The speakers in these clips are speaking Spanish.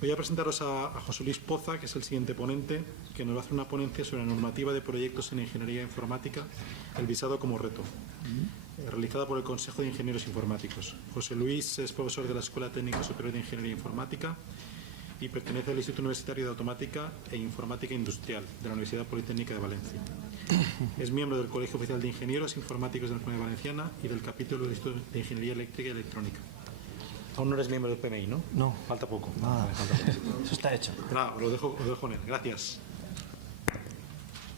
Voy a presentaros a José Luis Poza, que es el siguiente ponente, que nos va a hacer una ponencia sobre la normativa de proyectos en ingeniería informática, el visado como reto, realizada por el Consejo de Ingenieros Informáticos. José Luis es profesor de la Escuela Técnica Superior de Ingeniería Informática y pertenece al Instituto Universitario de Automática e Informática Industrial de la Universidad Politécnica de Valencia. Es miembro del Colegio Oficial de Ingenieros Informáticos de la Comunidad Valenciana y del capítulo del Instituto de Ingeniería Eléctrica y Electrónica. Aún no eres miembro del PMI, ¿no? No. Falta poco. Nada, eso está hecho. Nada, os lo dejo en él. Gracias.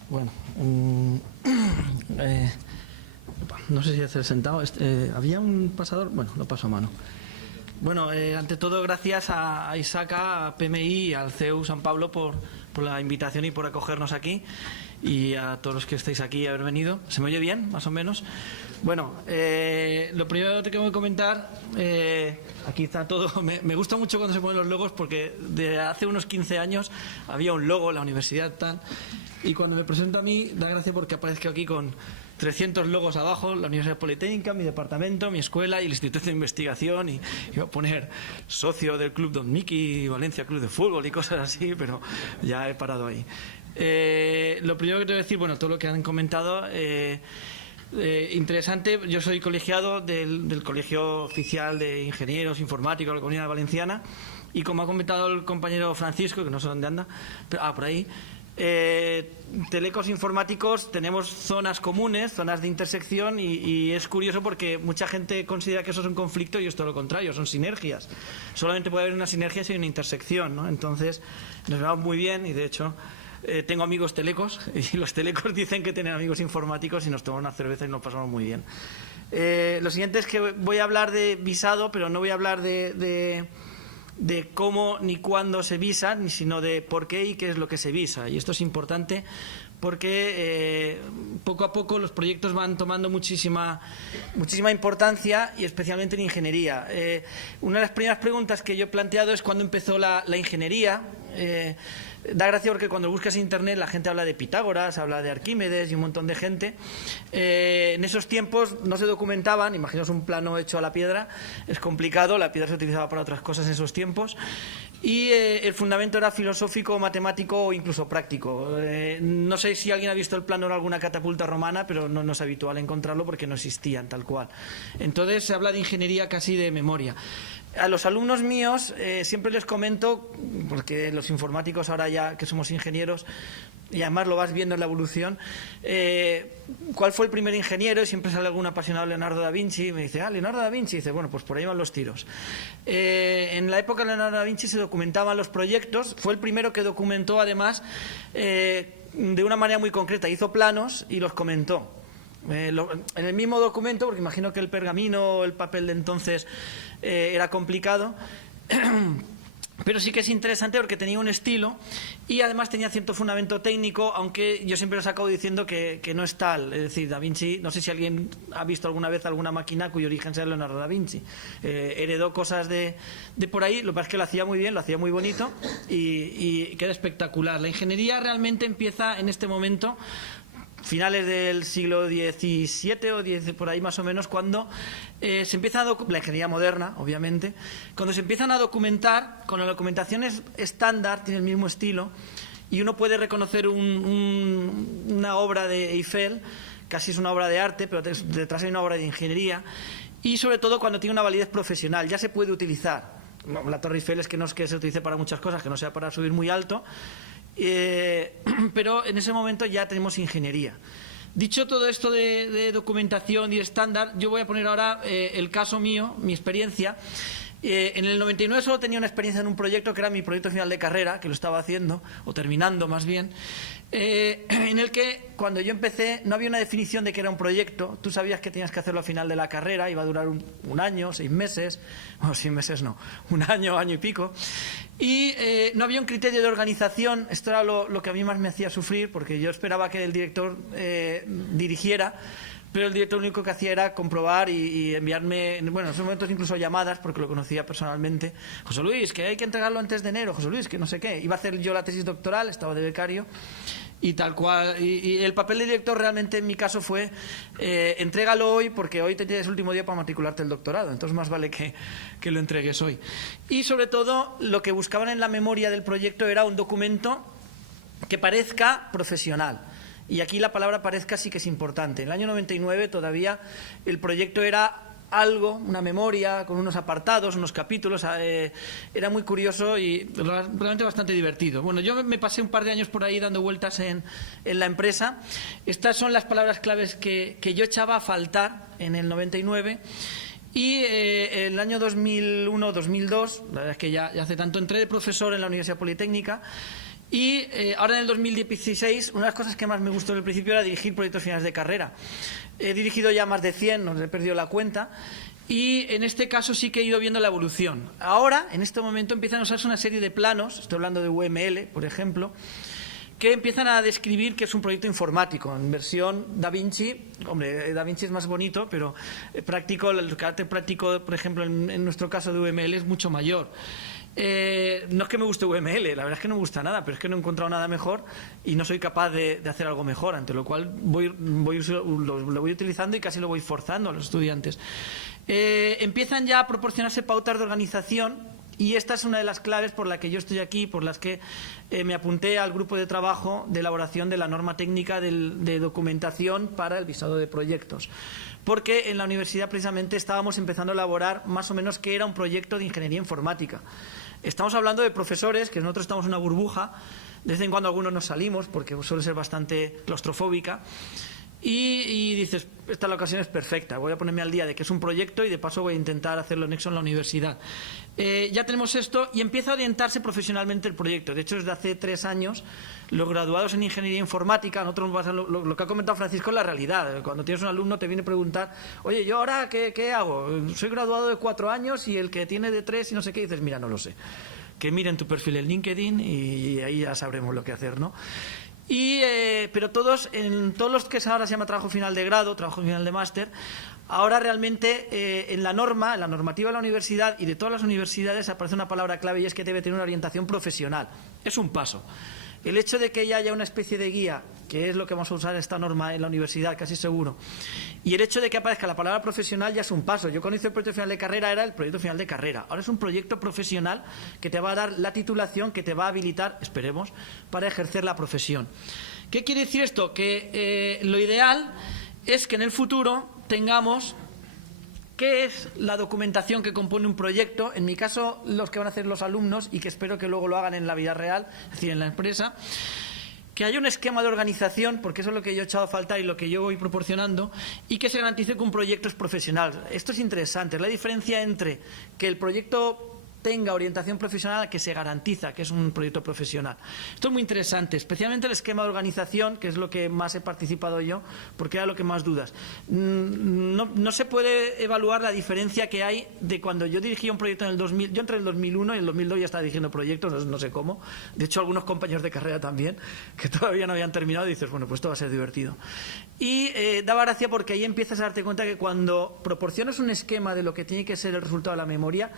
Bueno, no sé si hacer sentado. ¿Había un pasador? Bueno, lo paso a mano. Bueno, ante todo, gracias a Isaca, a PMI y al CEU San Pablo por la invitación y por acogernos aquí, y a todos los que estáis aquí y haber venido. ¿Se me oye bien, más o menos? Bueno, lo primero que tengo que comentar, aquí está todo. Me gusta mucho cuando se ponen los logos, porque de hace unos 15 años había un logo, la universidad tal, y cuando me presento a mí da gracia porque aparezco aquí con 300 logos abajo: la Universidad Politécnica, mi departamento, mi escuela y el Instituto de Investigación, y iba a poner socio del Club Don Miki, Valencia Club de Fútbol y cosas así, pero ya he parado ahí. Lo primero que tengo que decir, bueno, todo lo que han comentado, interesante. Yo soy colegiado del Colegio Oficial de Ingenieros Informáticos de la Comunidad Valenciana, y como ha comentado el compañero Francisco, que no sé dónde anda, pero, por ahí, telecos informáticos tenemos zonas comunes, zonas de intersección, y es curioso porque mucha gente considera que eso es un conflicto, y es todo lo contrario, son sinergias. Solamente puede haber una sinergia si hay una intersección, ¿no? Entonces nos va muy bien, y de hecho tengo amigos telecos, y los telecos dicen que tienen amigos informáticos, y nos tomamos una cerveza y nos pasamos muy bien. Lo siguiente es que voy a hablar de visado, pero no voy a hablar de cómo ni cuándo se visa, sino de por qué y qué es lo que se visa. Y esto es importante porque poco a poco los proyectos van tomando muchísima importancia, y especialmente en ingeniería. Una de las primeras preguntas que yo he planteado es cuándo empezó la ingeniería. Da gracia porque cuando buscas en internet la gente habla de Pitágoras, habla de Arquímedes y un montón de gente. En esos tiempos no se documentaban. Imaginaos un plano hecho a la piedra, es complicado, la piedra se utilizaba para otras cosas en esos tiempos, y el fundamento era filosófico, matemático o incluso práctico. No sé si alguien ha visto el plano de alguna catapulta romana, pero no es habitual encontrarlo porque no existían tal cual. Entonces se habla de ingeniería casi de memoria. A los alumnos míos siempre les comento, porque los informáticos ahora ya que somos ingenieros, y además lo vas viendo en la evolución, ¿cuál fue el primer ingeniero? Y siempre sale algún apasionado, Leonardo da Vinci, y me dice, Leonardo da Vinci, y dice, bueno, pues por ahí van los tiros. En la época de Leonardo da Vinci se documentaban los proyectos, fue el primero que documentó además de una manera muy concreta, hizo planos y los comentó. En el mismo documento, porque imagino que el pergamino, el papel de entonces era complicado, pero sí que es interesante porque tenía un estilo y además tenía cierto fundamento técnico, aunque yo siempre lo he sacado diciendo que no es tal. Es decir, Da Vinci, no sé si alguien ha visto alguna vez alguna máquina cuyo origen sea Leonardo da Vinci. Heredó cosas de por ahí, lo que pasa es que lo hacía muy bien, lo hacía muy bonito y queda espectacular. La ingeniería realmente empieza en este momento, finales del siglo XVII o X, por ahí más o menos, cuando se empieza la ingeniería moderna, obviamente, cuando se empiezan a documentar, con la documentación estándar, tiene el mismo estilo, y uno puede reconocer una obra de Eiffel, casi es una obra de arte, pero detrás hay una obra de ingeniería, y sobre todo cuando tiene una validez profesional, ya se puede utilizar. La Torre Eiffel es que no es que se utilice para muchas cosas, que no sea para subir muy alto, pero en ese momento ya tenemos ingeniería. Dicho todo esto de documentación y estándar, yo voy a poner ahora el caso mío, mi experiencia. En el 99 solo tenía una experiencia en un proyecto que era mi proyecto final de carrera, que lo estaba haciendo, o terminando más bien, en el que cuando yo empecé no había una definición de que era un proyecto. Tú sabías que tenías que hacerlo al final de la carrera, iba a durar un año, 6 meses, bueno, 6 meses no, un año, año y pico, y no había un criterio de organización. Esto era lo que a mí más me hacía sufrir, porque yo esperaba que el director dirigiera, pero el director lo único que hacía era comprobar y enviarme, bueno, en esos momentos incluso llamadas, porque lo conocía personalmente. José Luis, que hay que entregarlo antes de enero, José Luis, que no sé qué. Iba a hacer yo la tesis doctoral, estaba de becario, Y tal cual, y el papel de director realmente en mi caso fue entrégalo hoy porque hoy es el último día para matricularte el doctorado, entonces más vale que lo entregues hoy. Y sobre todo lo que buscaban en la memoria del proyecto era un documento que parezca profesional. Y aquí la palabra parezca sí que es importante. En el año 99 todavía el proyecto era algo, una memoria con unos apartados, unos capítulos, era muy curioso y realmente bastante divertido. Bueno, yo me pasé un par de años por ahí dando vueltas en la empresa. Estas son las palabras claves que yo echaba a faltar en el 99 y el año 2001-2002, la verdad es que ya hace tanto, entré de profesor en la Universidad Politécnica. Y ahora en el 2016, una de las cosas que más me gustó al principio era dirigir proyectos finales de carrera. He dirigido ya más de 100, no he perdido la cuenta, y en este caso sí que he ido viendo la evolución. Ahora, en este momento, empiezan a usarse una serie de planos, estoy hablando de UML, por ejemplo, que empiezan a describir que es un proyecto informático, en versión DaVinci. Hombre, DaVinci es más bonito, pero práctico, el carácter práctico, por ejemplo, en nuestro caso de UML es mucho mayor. No es que me guste UML, la verdad es que no me gusta nada, pero es que no he encontrado nada mejor y no soy capaz de hacer algo mejor, ante lo cual lo voy utilizando y casi lo voy forzando a los estudiantes. Empiezan ya a proporcionarse pautas de organización y esta es una de las claves por la que yo estoy aquí, por las que me apunté al grupo de trabajo de elaboración de la norma técnica de documentación para el visado de proyectos. Porque en la universidad precisamente estábamos empezando a elaborar más o menos qué era un proyecto de ingeniería informática. Estamos hablando de profesores, que nosotros estamos en una burbuja, de vez en cuando algunos nos salimos porque suele ser bastante claustrofóbica, y dices, esta la ocasión es perfecta, voy a ponerme al día de que es un proyecto y de paso voy a intentar hacerlo nexo en la universidad. Ya tenemos esto y empieza a orientarse profesionalmente el proyecto. De hecho, desde hace 3 años, los graduados en ingeniería informática, nosotros lo que ha comentado Francisco es la realidad. Cuando tienes un alumno te viene a preguntar, oye, ¿yo ahora qué hago? Soy graduado de 4 años y el que tiene de 3 y no sé qué, y dices, mira, no lo sé. Que miren tu perfil en LinkedIn y ahí ya sabremos lo que hacer, ¿no? Pero en todos los que ahora se llama trabajo final de grado, trabajo final de máster, ahora realmente en la normativa de la universidad y de todas las universidades aparece una palabra clave y es que debe tener una orientación profesional. Es un paso. El hecho de que ya haya una especie de guía, que es lo que vamos a usar esta norma en la universidad, casi seguro, y el hecho de que aparezca la palabra profesional ya es un paso. Yo cuando hice el proyecto final de carrera era el proyecto final de carrera. Ahora es un proyecto profesional que te va a dar la titulación, que te va a habilitar, esperemos, para ejercer la profesión. ¿Qué quiere decir esto? Que lo ideal es que en el futuro tengamos qué es la documentación que compone un proyecto, en mi caso los que van a hacer los alumnos y que espero que luego lo hagan en la vida real, es decir, en la empresa, que haya un esquema de organización, porque eso es lo que yo he echado a faltar y lo que yo voy proporcionando, y que se garantice que un proyecto es profesional. Esto es interesante, es la diferencia entre que el proyecto tenga orientación profesional que se garantiza que es un proyecto profesional. Esto es muy interesante, especialmente el esquema de organización, que es lo que más he participado yo, porque era lo que más dudas. No se puede evaluar la diferencia que hay de cuando yo dirigía un proyecto en el 2000, yo entré en el 2001 y en el 2002 ya estaba dirigiendo proyectos, no sé cómo, de hecho algunos compañeros de carrera también, que todavía no habían terminado y dices, bueno, pues esto va a ser divertido. Y daba gracia porque ahí empiezas a darte cuenta que cuando proporcionas un esquema de lo que tiene que ser el resultado de la memoria,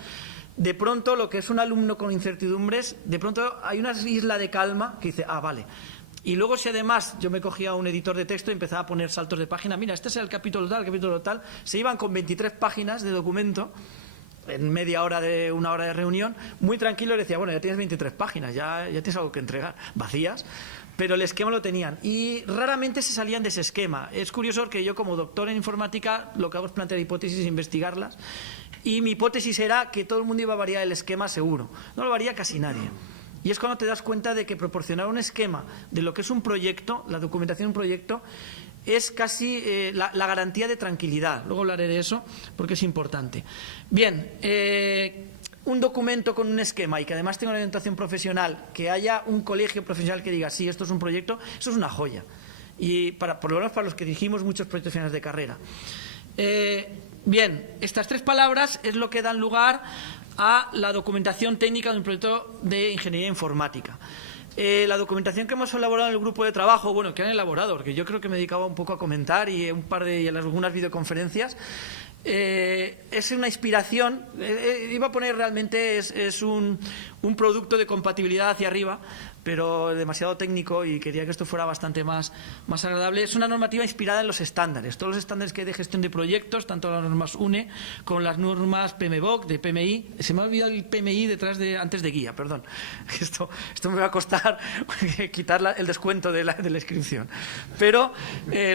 de pronto lo que es un alumno con incertidumbres, de pronto hay una isla de calma que dice, vale. Y luego si además yo me cogía un editor de texto y empezaba a poner saltos de página, mira, este es el capítulo tal, se iban con 23 páginas de documento en media hora de una hora de reunión, muy tranquilo, y decía, bueno, ya tienes 23 páginas, ya tienes algo que entregar, vacías, pero el esquema lo tenían y raramente se salían de ese esquema. Es curioso que yo como doctor en informática lo que hago es plantear hipótesis e investigarlas. Y mi hipótesis era que todo el mundo iba a variar el esquema seguro. No lo varía casi nadie. Y es cuando te das cuenta de que proporcionar un esquema de lo que es un proyecto, la documentación de un proyecto, es casi la garantía de tranquilidad. Luego hablaré de eso porque es importante. Bien, un documento con un esquema y que además tenga una orientación profesional, que haya un colegio profesional que diga, sí, esto es un proyecto, eso es una joya. Y por lo menos para los que dirigimos muchos proyectos finales de carrera. Bien, estas 3 palabras es lo que dan lugar a la documentación técnica de un proyecto de ingeniería informática. La documentación que hemos elaborado en el grupo de trabajo, bueno, que han elaborado, porque yo creo que me dedicaba un poco a comentar y algunas videoconferencias, es una inspiración, iba a poner realmente es un producto de compatibilidad hacia arriba, pero demasiado técnico y quería que esto fuera bastante más agradable. Es una normativa inspirada en los estándares. Todos los estándares que hay de gestión de proyectos, tanto las normas UNE como las normas PMBOK, de PMI. Se me ha olvidado el PMI antes de guía, perdón. Esto me va a costar quitar el descuento de la inscripción. Pero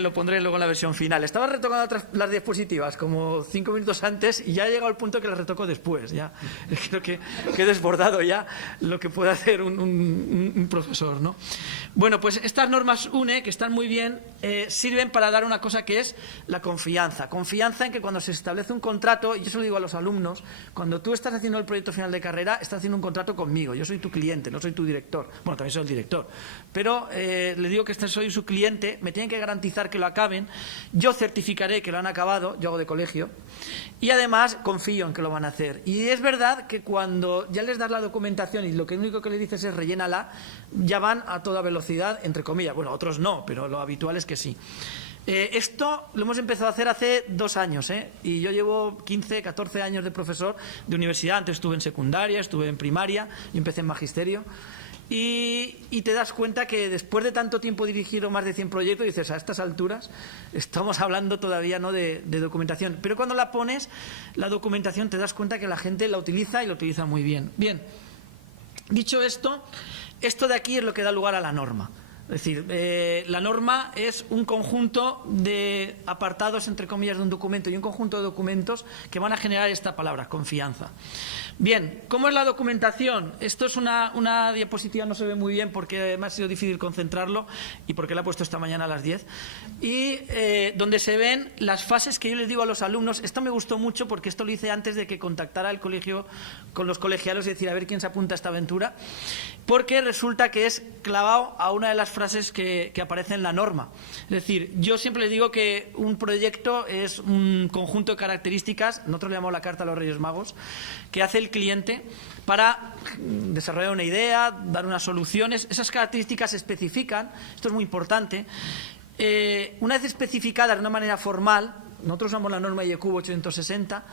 lo pondré luego en la versión final. Estaba retocando las diapositivas como 5 minutos antes y ya he llegado al punto que las retoco después. Ya creo que he desbordado ya lo que puede hacer un profesor, ¿no? Bueno, pues estas normas UNE, que están muy bien, sirven para dar una cosa que es la confianza. Confianza en que cuando se establece un contrato, y eso lo digo a los alumnos, cuando tú estás haciendo el proyecto final de carrera, estás haciendo un contrato conmigo. Yo soy tu cliente, no soy tu director. Bueno, también soy el director. Pero le digo que soy su cliente, me tienen que garantizar que lo acaben. Yo certificaré que lo han acabado, yo hago de colegio, y además confío en que lo van a hacer. Y es verdad que cuando ya les das la documentación y lo único que le dices es rellénala, ya van a toda velocidad, entre comillas. Bueno, otros no, pero lo habitual es que sí. Esto lo hemos empezado a hacer hace 2 años, y yo llevo 15, 14 años de profesor de universidad. Antes estuve en secundaria, estuve en primaria y empecé en magisterio. Y te das cuenta que después de tanto tiempo dirigido más de 100 proyectos, dices, a estas alturas estamos hablando todavía no de documentación. Pero cuando la pones, la documentación, te das cuenta que la gente la utiliza y la utiliza muy bien. Bien, dicho esto de aquí es lo que da lugar a la norma. Es decir, la norma es un conjunto de apartados, entre comillas, de un documento y un conjunto de documentos que van a generar esta palabra, confianza. Bien, ¿cómo es la documentación? Esto es una diapositiva, no se ve muy bien porque me ha sido difícil concentrarlo y porque la he puesto esta mañana a las 10. Y donde se ven las fases que yo les digo a los alumnos. Esto me gustó mucho porque esto lo hice antes de que contactara el colegio con los colegiados y decir, a ver quién se apunta a esta aventura. Porque resulta que es clavado a una de las frases que aparece en la norma. Es decir, yo siempre les digo que un proyecto es un conjunto de características, nosotros le llamamos la carta a los Reyes Magos, que hace el cliente para desarrollar una idea, dar unas soluciones. Esas características se especifican, esto es muy importante. Una vez especificadas de una manera formal, nosotros usamos la norma IEQ 860,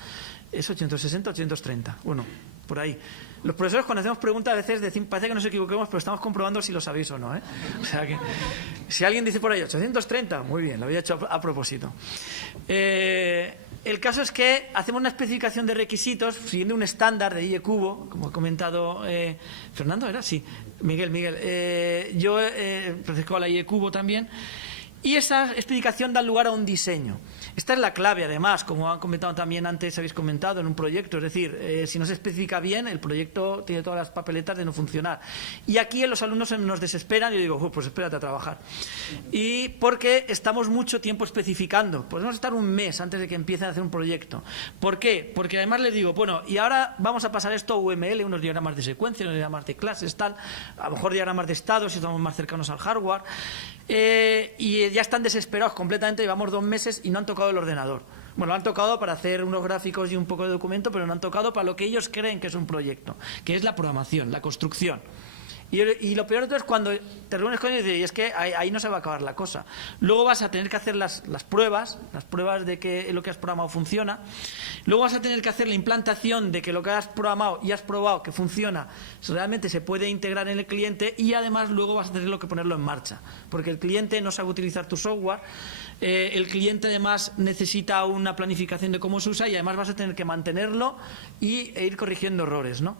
¿es 860 o 830? Bueno, por ahí. Los profesores cuando hacemos preguntas a veces decimos, parece que nos equivoquemos, pero estamos comprobando si lo sabéis o no, O sea que si alguien dice por ahí 830, muy bien, lo había hecho a propósito. El caso es que hacemos una especificación de requisitos siguiendo un estándar de IE Cubo, como ha comentado Fernando, ¿era? Sí, Miguel. Yo pertenezco a la IE Cubo también. Y esa explicación da lugar a un diseño. Esta es la clave, además, como han comentado también antes, habéis comentado, en un proyecto. Es decir, si no se especifica bien, el proyecto tiene todas las papeletas de no funcionar. Y aquí los alumnos nos desesperan y yo digo, pues espérate a trabajar. Y porque estamos mucho tiempo especificando. Podemos estar un mes antes de que empiecen a hacer un proyecto. ¿Por qué? Porque además les digo, bueno, y ahora vamos a pasar esto a UML, unos diagramas de secuencia, unos diagramas de clases, tal, a lo mejor diagramas de estado si estamos más cercanos al hardware. Y ya están desesperados completamente, llevamos 2 meses y no han tocado el ordenador. Bueno, lo han tocado para hacer unos gráficos y un poco de documento, pero no han tocado para lo que ellos creen que es un proyecto, que es la programación, la construcción. Y lo peor de todo es cuando te reúnes con ellos y dices, y es que ahí no se va a acabar la cosa. Luego vas a tener que hacer las pruebas de que lo que has programado funciona. Luego vas a tener que hacer la implantación de que lo que has programado y has probado que funciona, realmente se puede integrar en el cliente, y además luego vas a tener que ponerlo en marcha. Porque el cliente no sabe utilizar tu software, el cliente además necesita una planificación de cómo se usa y además vas a tener que mantenerlo e ir corrigiendo errores, ¿no?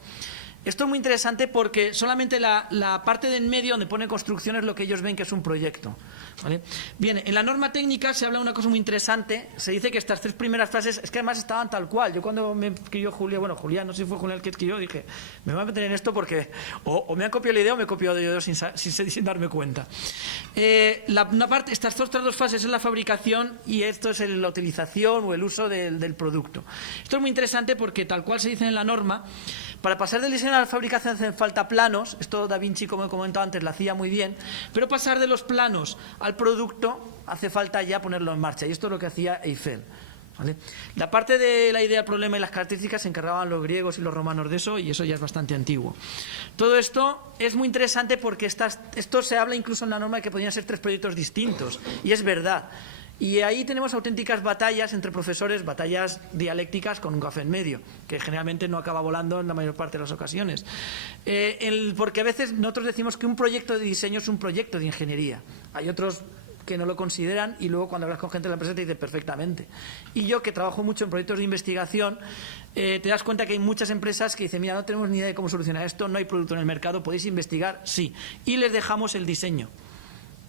Esto es muy interesante porque solamente la parte de en medio donde pone construcción es lo que ellos ven que es un proyecto, ¿vale? Bien, en la norma técnica se habla de una cosa muy interesante. Se dice que estas 3 primeras frases es que además estaban tal cual. Yo cuando me escribió Julián, no sé si fue Julián el que escribió, dije, me voy a meter en esto porque o me han copiado la idea o me he copiado yo sin darme cuenta. Una parte, estas otras 2 fases es la fabricación y esto es la utilización o el uso del producto. Esto es muy interesante porque tal cual se dice en la norma, para pasar del diseño a la fabricación hacen falta planos. Esto Da Vinci, como he comentado antes, lo hacía muy bien. Pero pasar de los planos al producto hace falta ya ponerlo en marcha. Y esto es lo que hacía Eiffel, ¿vale? La parte de la idea, el problema y las características se encargaban los griegos y los romanos de eso, y eso ya es bastante antiguo. Todo esto es muy interesante porque esto se habla incluso en la norma de que podrían ser 3 proyectos distintos. Y es verdad. Y ahí tenemos auténticas batallas entre profesores, batallas dialécticas con un café en medio, que generalmente no acaba volando en la mayor parte de las ocasiones. Porque a veces nosotros decimos que un proyecto de diseño es un proyecto de ingeniería. Hay otros que no lo consideran y luego cuando hablas con gente de la empresa te dice perfectamente. Y yo, que trabajo mucho en proyectos de investigación, te das cuenta que hay muchas empresas que dicen, mira, no tenemos ni idea de cómo solucionar esto, no hay producto en el mercado, podéis investigar, sí. Y les dejamos el diseño.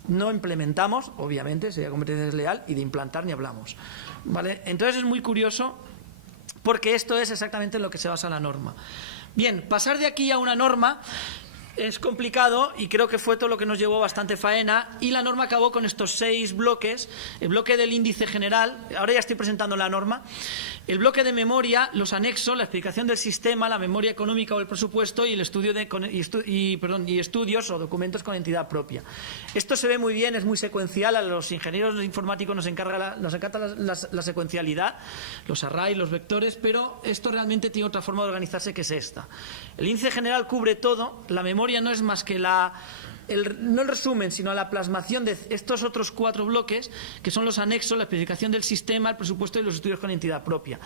No implementamos, obviamente, sería competencia desleal, y de implantar ni hablamos, ¿vale? Entonces es muy curioso porque esto es exactamente en lo que se basa la norma. Bien, pasar de aquí a una norma es complicado y creo que fue todo lo que nos llevó bastante faena, y la norma acabó con estos 6 bloques. El bloque del índice general, ahora ya estoy presentando la norma, el bloque de memoria, los anexos, la explicación del sistema, la memoria económica o el presupuesto y el estudio y estudios o documentos con entidad propia. Esto se ve muy bien, es muy secuencial. A los ingenieros informáticos nos encanta la secuencialidad, los arrays, los vectores, pero esto realmente tiene otra forma de organizarse, que es esta. El índice general cubre todo, la memoria no es más que no el resumen, sino la plasmación de estos otros 4 bloques, que son los anexos, la especificación del sistema, el presupuesto y los estudios con entidad propia.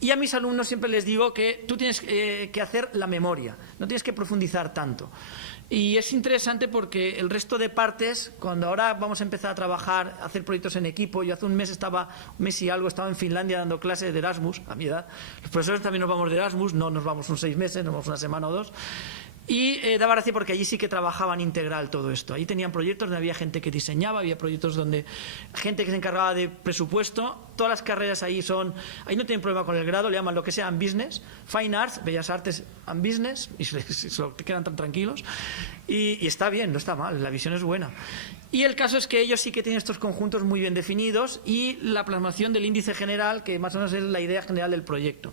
Y a mis alumnos siempre les digo que tú tienes que hacer la memoria, no tienes que profundizar tanto. Y es interesante porque el resto de partes, cuando ahora vamos a empezar a trabajar, a hacer proyectos en equipo, yo hace un mes y algo estaba en Finlandia dando clases de Erasmus, a mi edad. Los profesores también nos vamos de Erasmus, no nos vamos unos 6 meses, nos vamos una semana o 2. Y daba gracia porque allí sí que trabajaban integral todo esto. Ahí tenían proyectos donde había gente que diseñaba, había proyectos donde gente que se encargaba de presupuesto. Todas las carreras ahí no tienen problema con el grado, le llaman lo que sea and business, fine arts, bellas artes and business, y se quedan tan tranquilos. Y está bien, no está mal, la visión es buena. Y el caso es que ellos sí que tienen estos conjuntos muy bien definidos y la plasmación del índice general, que más o menos es la idea general del proyecto.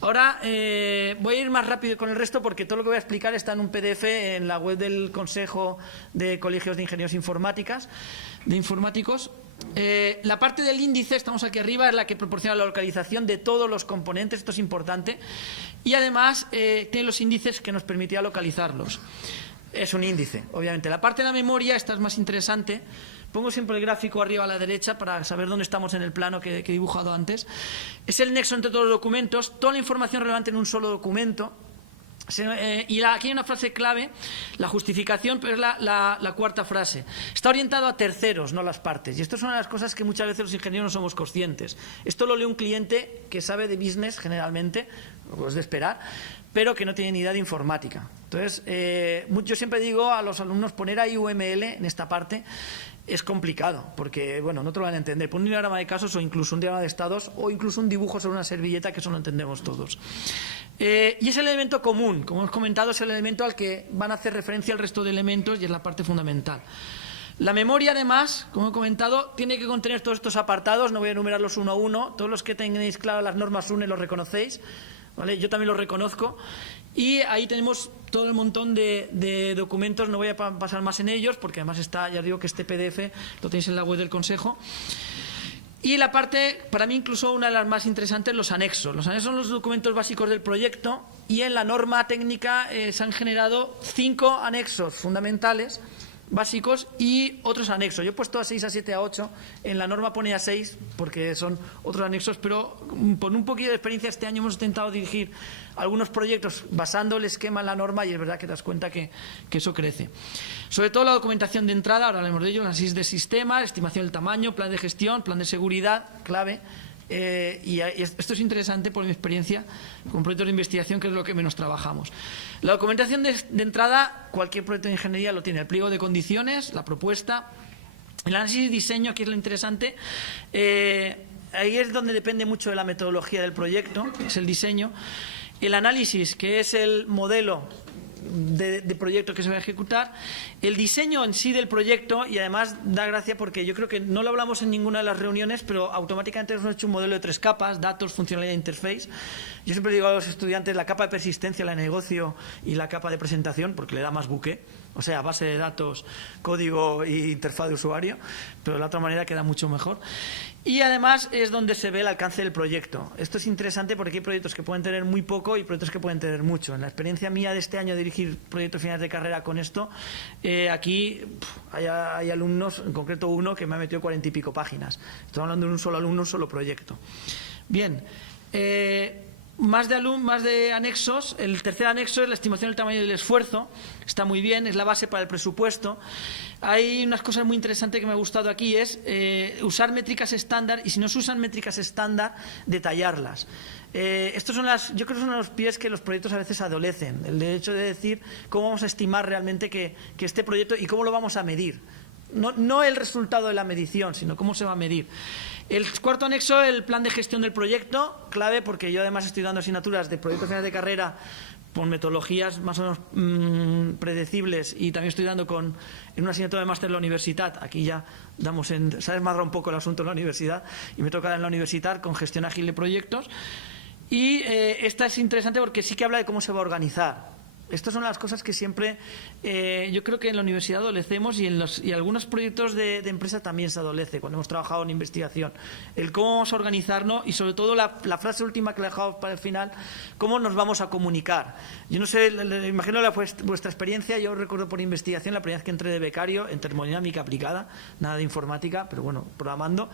Ahora voy a ir más rápido con el resto porque todo lo que voy a explicar está en un PDF en la web del Consejo de Colegios de Ingenieros Informáticos. La parte del índice, estamos aquí arriba, es la que proporciona la localización de todos los componentes, esto es importante, y además tiene los índices que nos permitía localizarlos. Es un índice, obviamente. La parte de la memoria, esta es más interesante. Pongo siempre el gráfico arriba a la derecha para saber dónde estamos en el plano que he dibujado antes. Es el nexo entre todos los documentos, toda la información relevante en un solo documento. Y aquí hay una frase clave, la justificación, pero es la cuarta frase. Está orientado a terceros, no a las partes. Y esto es una de las cosas que muchas veces los ingenieros no somos conscientes. Esto lo lee un cliente que sabe de business generalmente, lo es de esperar, pero que no tiene ni idea de informática. Entonces, yo siempre digo a los alumnos, poner ahí UML en esta parte es complicado, porque, bueno, no te lo van a entender. Poner un diagrama de casos o incluso un diagrama de estados o incluso un dibujo sobre una servilleta, que eso lo entendemos todos. Y es el elemento común, como hemos comentado, es el elemento al que van a hacer referencia el resto de elementos y es la parte fundamental. La memoria, además, como he comentado, tiene que contener todos estos apartados, no voy a enumerarlos uno a uno, todos los que tengáis claras las normas UNE los reconocéis, ¿vale? Yo también los reconozco. Y ahí tenemos todo el montón de documentos, no voy a pasar más en ellos, porque además está, ya digo que este PDF lo tenéis en la web del Consejo. Y la parte, para mí incluso una de las más interesantes, los anexos. Los anexos son los documentos básicos del proyecto y en la norma técnica se han generado 5 anexos fundamentales básicos y otros anexos. Yo he puesto a 6, a 7, a 8. En la norma pone a 6 porque son otros anexos, pero por un poquito de experiencia este año hemos intentado dirigir algunos proyectos basando el esquema en la norma y es verdad que te das cuenta que eso crece. Sobre todo la documentación de entrada, ahora hablamos de ello, análisis de sistema, estimación del tamaño, plan de gestión, plan de seguridad, clave. Y esto es interesante por mi experiencia con proyectos de investigación, que es lo que menos trabajamos. La documentación de entrada, cualquier proyecto de ingeniería lo tiene: el pliego de condiciones, la propuesta, el análisis y diseño, aquí es lo interesante. Ahí es donde depende mucho de la metodología del proyecto, que es el diseño. El análisis, que es el modelo de proyecto que se va a ejecutar, el diseño en sí del proyecto, y además da gracia porque yo creo que no lo hablamos en ninguna de las reuniones, pero automáticamente hemos hecho un modelo de 3 capas: datos, funcionalidad e interface. Yo siempre digo a los estudiantes la capa de persistencia, la de negocio y la capa de presentación, porque le da más buque. o sea, base de datos, código e interfaz de usuario, pero de la otra manera queda mucho mejor. Y además es donde se ve el alcance del proyecto. Esto es interesante porque hay proyectos que pueden tener muy poco y proyectos que pueden tener mucho. En la experiencia mía de este año de dirigir proyectos finales de carrera con esto, aquí hay alumnos, en concreto uno, que me ha metido 40 y pico páginas. Estoy hablando de un solo alumno, un solo proyecto. Bien, más de anexos. El tercer anexo es la estimación del tamaño del esfuerzo. Está muy bien, es la base para el presupuesto. Hay unas cosas muy interesantes que me ha gustado aquí, es usar métricas estándar, y si no se usan métricas estándar, detallarlas. Estos son yo creo que son los pies que los proyectos a veces adolecen, el hecho de decir cómo vamos a estimar realmente que este proyecto y cómo lo vamos a medir. No el resultado de la medición, sino cómo se va a medir. El cuarto anexo, el plan de gestión del proyecto, clave porque yo además estoy dando asignaturas de proyectos finales de carrera con metodologías más o menos predecibles, y también estoy dando en una asignatura de máster en la universidad. Aquí ya se ha desmadrado un poco el asunto en la universidad y me toca en la universidad con gestión ágil de proyectos. Y esta es interesante porque sí que habla de cómo se va a organizar. Estas son las cosas que siempre yo creo que en la universidad adolecemos, y algunos proyectos de empresa también se adolece cuando hemos trabajado en investigación. El cómo vamos a organizarnos y sobre todo la frase última que le he dejado para el final, cómo nos vamos a comunicar. Yo no sé, imagino vuestra experiencia. Yo recuerdo por investigación la primera vez que entré de becario en termodinámica aplicada, nada de informática, pero bueno, programando.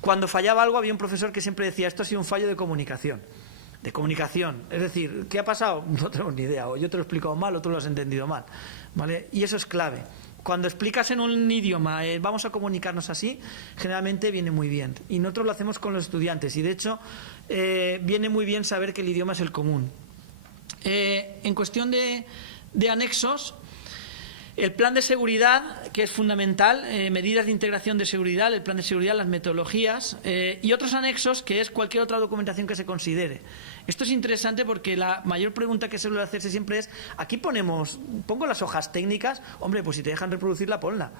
Cuando fallaba algo había un profesor que siempre decía: esto ha sido un fallo de comunicación. De comunicación, es decir, ¿qué ha pasado? No tenemos ni idea, o yo te lo he explicado mal o tú lo has entendido mal, ¿vale? Y eso es clave. Cuando explicas en un idioma, vamos a comunicarnos así, generalmente viene muy bien. Y nosotros lo hacemos con los estudiantes, y de hecho viene muy bien saber que el idioma es el común. En cuestión de anexos, el plan de seguridad, que es fundamental, medidas de integración de seguridad, el plan de seguridad, las metodologías, y otros anexos, que es cualquier otra documentación que se considere. Esto es interesante porque la mayor pregunta que se suele hacerse siempre es: aquí pongo las hojas técnicas. Hombre, pues si te dejan reproducirla, ponla.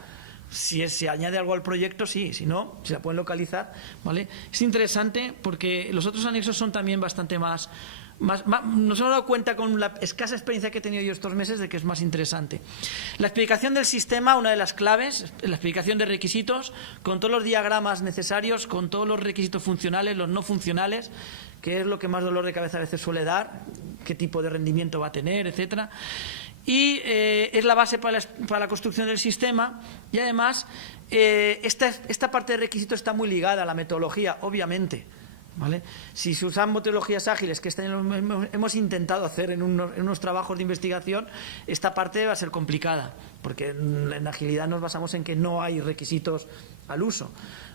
Si se añade algo al proyecto, sí. Si no, si la pueden localizar, ¿vale? Es interesante porque los otros anexos son también bastante más nos hemos dado cuenta con la escasa experiencia que he tenido yo estos meses de que es más interesante. La explicación del sistema, una de las claves, la explicación de requisitos, con todos los diagramas necesarios, con todos los requisitos funcionales, los no funcionales, que es lo que más dolor de cabeza a veces suele dar, qué tipo de rendimiento va a tener, etcétera. Y es la base para la construcción del sistema, y además esta parte de requisitos está muy ligada a la metodología, obviamente. ¿Vale? Si se usan metodologías ágiles, que este año hemos intentado hacer en unos trabajos de investigación, esta parte va a ser complicada, porque en agilidad nos basamos en que no hay requisitos al uso,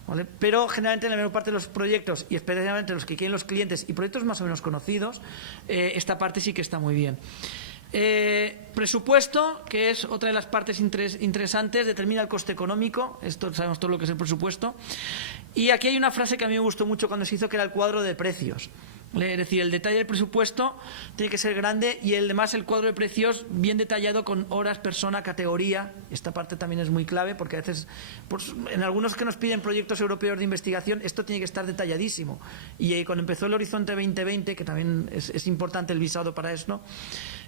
¿vale? Pero generalmente en la mayor parte de los proyectos, y especialmente los que quieren los clientes y proyectos más o menos conocidos, esta parte sí que está muy bien. Presupuesto, que es otra de las partes interesantes, determina el coste económico. Esto sabemos todo lo que es el presupuesto. Y aquí hay una frase que a mí me gustó mucho cuando se hizo, que era el cuadro de precios. Es decir, el detalle del presupuesto tiene que ser grande, y además el cuadro de precios bien detallado con horas, persona, categoría. Esta parte también es muy clave, porque a veces en algunos que nos piden proyectos europeos de investigación, esto tiene que estar detalladísimo. Y cuando empezó el Horizonte 2020, que también es importante el visado para esto,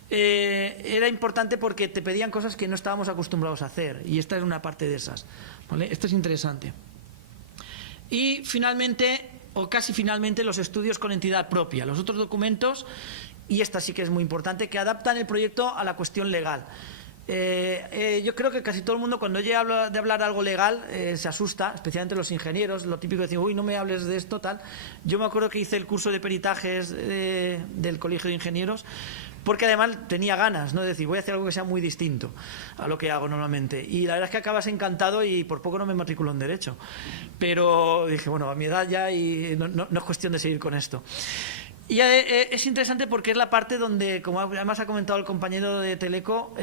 era importante porque te pedían cosas que no estábamos acostumbrados a hacer, y esta es una parte de esas, ¿vale? Esto es interesante. Y finalmente, o casi finalmente, los estudios con entidad propia, los otros documentos, y esta sí que es muy importante, que adaptan el proyecto a la cuestión legal. Yo creo que casi todo el mundo, cuando llega de hablar algo legal, se asusta, especialmente los ingenieros, lo típico de decir: uy, no me hables de esto, tal. Yo me acuerdo que hice el curso de peritajes del Colegio de Ingenieros, porque además tenía ganas, ¿no?, de decir: voy a hacer algo que sea muy distinto a lo que hago normalmente. Y la verdad es que acabas encantado, y por poco no me matriculó en Derecho. Pero dije, bueno, a mi edad ya, y no es cuestión de seguir con esto. Y es interesante porque es la parte donde, como además ha comentado el compañero de Teleco,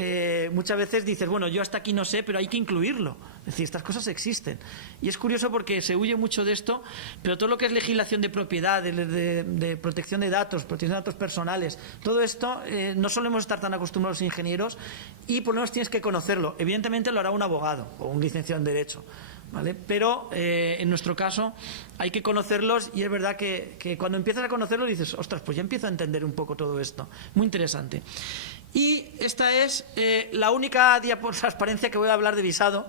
muchas veces dices: bueno, yo hasta aquí no sé, pero hay que incluirlo. Es decir, estas cosas existen. Y es curioso porque se huye mucho de esto, pero todo lo que es legislación de propiedad, de protección de datos, protección de datos personales, todo esto no solemos estar tan acostumbrados los ingenieros, y por lo menos tienes que conocerlo. Evidentemente lo hará un abogado o un licenciado en Derecho, ¿vale? Pero en nuestro caso hay que conocerlos, y es verdad que cuando empiezas a conocerlos dices: ostras, pues ya empiezo a entender un poco todo esto. Muy interesante. Y esta es la única transparencia que voy a hablar de visado,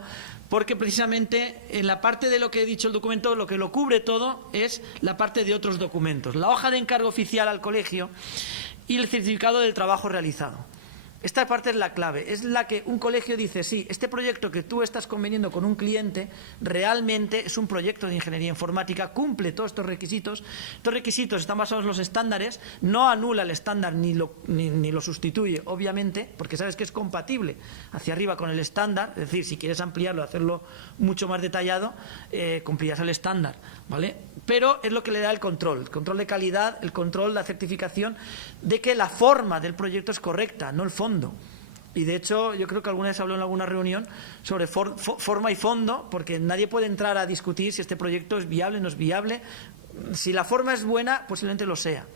porque precisamente en la parte de lo que he dicho el documento, lo que lo cubre todo es la parte de otros documentos. La hoja de encargo oficial al colegio y el certificado del trabajo realizado. Esta parte es la clave, es la que un colegio dice, sí, este proyecto que tú estás conveniendo con un cliente realmente es un proyecto de ingeniería informática, cumple todos estos requisitos. Estos requisitos están basados en los estándares, no anula el estándar ni lo sustituye, obviamente, porque sabes que es compatible hacia arriba con el estándar, es decir, si quieres ampliarlo, hacerlo mucho más detallado, cumplirás el estándar, ¿vale? Pero es lo que le da el control de calidad, el control, la certificación de que la forma del proyecto es correcta, no el fondo. Y de hecho, yo creo que alguna vez habló en alguna reunión sobre forma y fondo, porque nadie puede entrar a discutir si este proyecto es viable o no es viable. Si la forma es buena, posiblemente lo sea,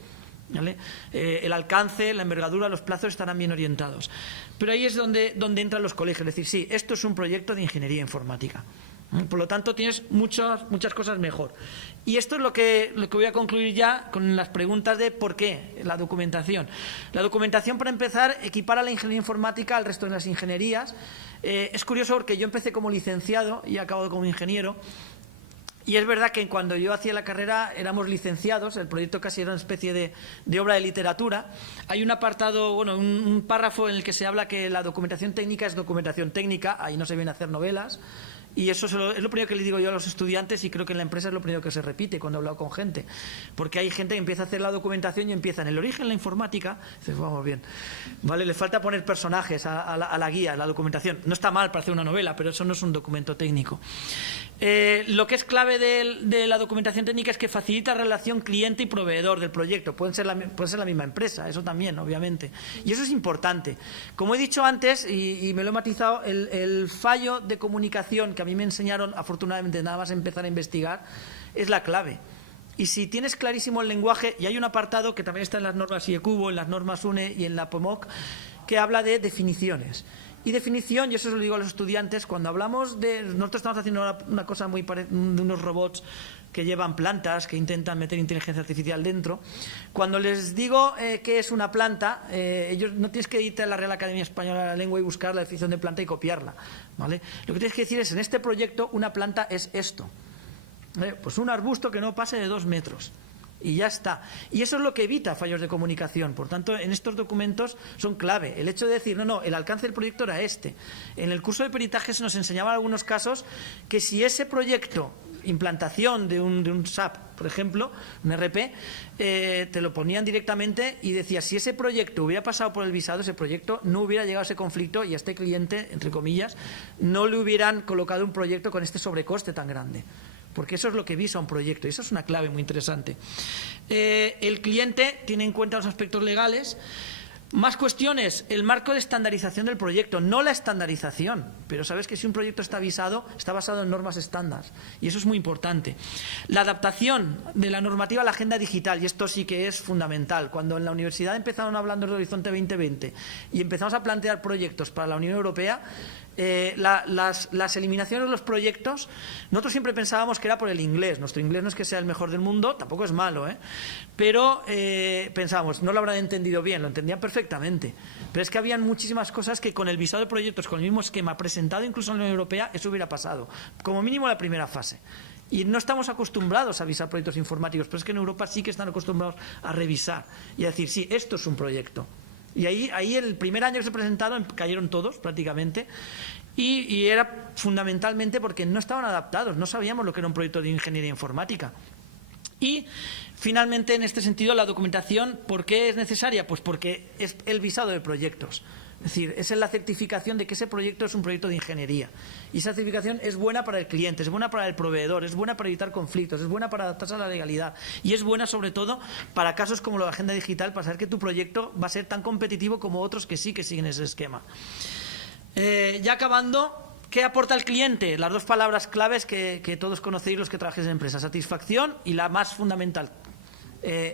¿vale? El alcance, la envergadura, los plazos estarán bien orientados. Pero ahí es donde entran los colegios, es decir, sí, esto es un proyecto de ingeniería informática. Por lo tanto, tienes muchas cosas mejor. Y esto es lo que voy a concluir ya con las preguntas de por qué la documentación. La documentación, para empezar, equipara la ingeniería informática al resto de las ingenierías. Es curioso porque yo empecé como licenciado y he acabado como ingeniero. Y es verdad que cuando yo hacía la carrera éramos licenciados, el proyecto casi era una especie de obra de literatura. Hay un apartado, bueno, un párrafo en el que se habla que la documentación técnica es documentación técnica, ahí no se viene a hacer novelas. Y eso es lo primero que les digo yo a los estudiantes, y creo que en la empresa es lo primero que se repite cuando he hablado con gente. Porque hay gente que empieza a hacer la documentación y empieza en el origen de la informática, dices, vamos bien, ¿vale? Le falta poner personajes a la guía, a la documentación. No está mal para hacer una novela, pero eso no es un documento técnico. Lo que es clave de la documentación técnica es que facilita la relación cliente y proveedor del proyecto. Puede ser la misma empresa, eso también, obviamente. Y eso es importante. Como he dicho antes, y me lo he matizado, el fallo de comunicación que a mí me enseñaron, afortunadamente, nada más empezar a investigar, es la clave. Y si tienes clarísimo el lenguaje, y hay un apartado que también está en las normas IECUBO, en las normas UNE y en la POMOC, que habla de definiciones. Y definición, y eso se lo digo a los estudiantes, cuando hablamos de... Nosotros estamos haciendo una cosa muy parecida, de unos robots que llevan plantas, que intentan meter inteligencia artificial dentro. Cuando les digo qué es una planta, ellos no tienes que irte a la Real Academia Española de la Lengua y buscar la definición de planta y copiarla, ¿vale? Lo que tienes que decir es, en este proyecto, una planta es esto. Pues un arbusto que no pase de 2 metros. Y ya está. Y eso es lo que evita fallos de comunicación. Por tanto, en estos documentos son clave. El hecho de decir, no, el alcance del proyecto era este. En el curso de peritaje se nos enseñaba en algunos casos que si ese proyecto, implantación de un SAP, por ejemplo, un RP, te lo ponían directamente y decía, si ese proyecto hubiera pasado por el visado, ese proyecto no hubiera llegado a ese conflicto y a este cliente, entre comillas, no le hubieran colocado un proyecto con este sobrecoste tan grande. Porque eso es lo que visa un proyecto, y eso es una clave muy interesante. El cliente tiene en cuenta los aspectos legales. Más cuestiones, el marco de estandarización del proyecto, no la estandarización, pero sabes que si un proyecto está visado, está basado en normas estándar, y eso es muy importante. La adaptación de la normativa a la agenda digital, y esto sí que es fundamental. Cuando en la universidad empezaron hablando del Horizonte 2020 y empezamos a plantear proyectos para la Unión Europea, las eliminaciones de los proyectos, nosotros siempre pensábamos que era por el inglés. Nuestro inglés no es que sea el mejor del mundo, tampoco es malo, pero pensábamos, no lo habrán entendido bien, lo entendían perfectamente, pero es que habían muchísimas cosas que con el visado de proyectos, con el mismo esquema presentado incluso en la Unión Europea, eso hubiera pasado, como mínimo la primera fase. Y no estamos acostumbrados a visar proyectos informáticos, pero es que en Europa sí que están acostumbrados a revisar y a decir, sí, esto es un proyecto. Y ahí el primer año que se presentaron cayeron todos prácticamente, y era fundamentalmente porque no estaban adaptados, no sabíamos lo que era un proyecto de ingeniería informática. Y finalmente, en este sentido, la documentación, ¿por qué es necesaria? Pues porque es el visado de proyectos. Es decir, es la certificación de que ese proyecto es un proyecto de ingeniería. Y esa certificación es buena para el cliente, es buena para el proveedor, es buena para evitar conflictos, es buena para adaptarse a la legalidad. Y es buena, sobre todo, para casos como la agenda digital, para saber que tu proyecto va a ser tan competitivo como otros que sí que siguen ese esquema. Ya acabando, ¿qué aporta el cliente? Las dos palabras claves que todos conocéis los que trabajáis en empresas: satisfacción y la más fundamental,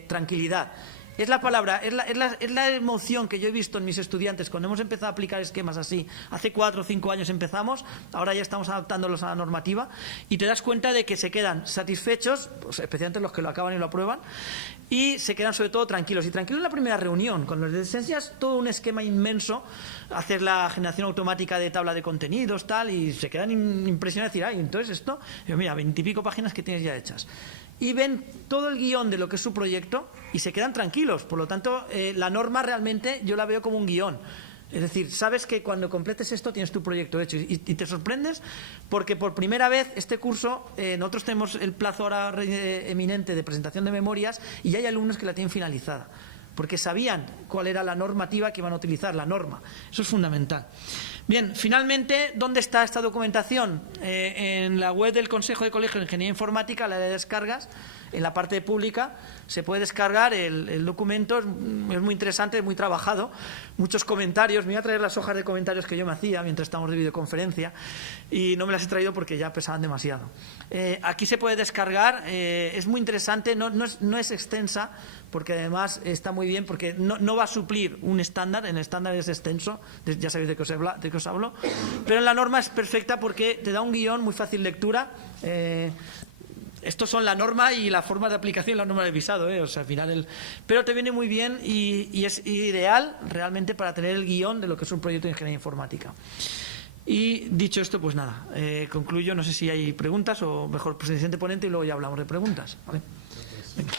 tranquilidad. Es la palabra, es la emoción que yo he visto en mis estudiantes cuando hemos empezado a aplicar esquemas así. Hace 4 o 5 años empezamos, ahora ya estamos adaptándolos a la normativa y te das cuenta de que se quedan satisfechos, pues especialmente los que lo acaban y lo aprueban, y se quedan sobre todo tranquilos. Y tranquilos en la primera reunión, cuando les enseñas todo un esquema inmenso, hacer la generación automática de tabla de contenidos, tal, y se quedan impresionados de decir, ay, entonces esto, mira, 20 y pico páginas que tienes ya hechas. Y ven todo el guión de lo que es su proyecto y se quedan tranquilos. Por lo tanto, la norma realmente yo la veo como un guión. Es decir, sabes que cuando completes esto tienes tu proyecto hecho y te sorprendes porque por primera vez este curso, nosotros tenemos el plazo ahora eminente de presentación de memorias y ya hay alumnos que la tienen finalizada porque sabían cuál era la normativa que iban a utilizar, la norma. Eso es fundamental. Bien, finalmente, ¿dónde está esta documentación? En la web del Consejo de Colegios de Ingeniería Informática, la de descargas, en la parte pública, se puede descargar el documento, es muy interesante, es muy trabajado, muchos comentarios. Me voy a traer las hojas de comentarios que yo me hacía mientras estábamos de videoconferencia y no me las he traído porque ya pesaban demasiado. Aquí se puede descargar, es muy interesante, no es extensa, porque además está muy bien, porque no va a suplir un estándar, el estándar es extenso, ya sabéis de qué os hablo, pero en la norma es perfecta porque te da un guión, muy fácil lectura. Estos son la norma y la forma de aplicación, la norma de visado, o sea, al final pero te viene muy bien y es ideal realmente para tener el guión de lo que es un proyecto de ingeniería informática. Y dicho esto, pues nada, concluyo, no sé si hay preguntas o mejor, siguiente ponente y luego ya hablamos de preguntas. ¿Vale? Venga.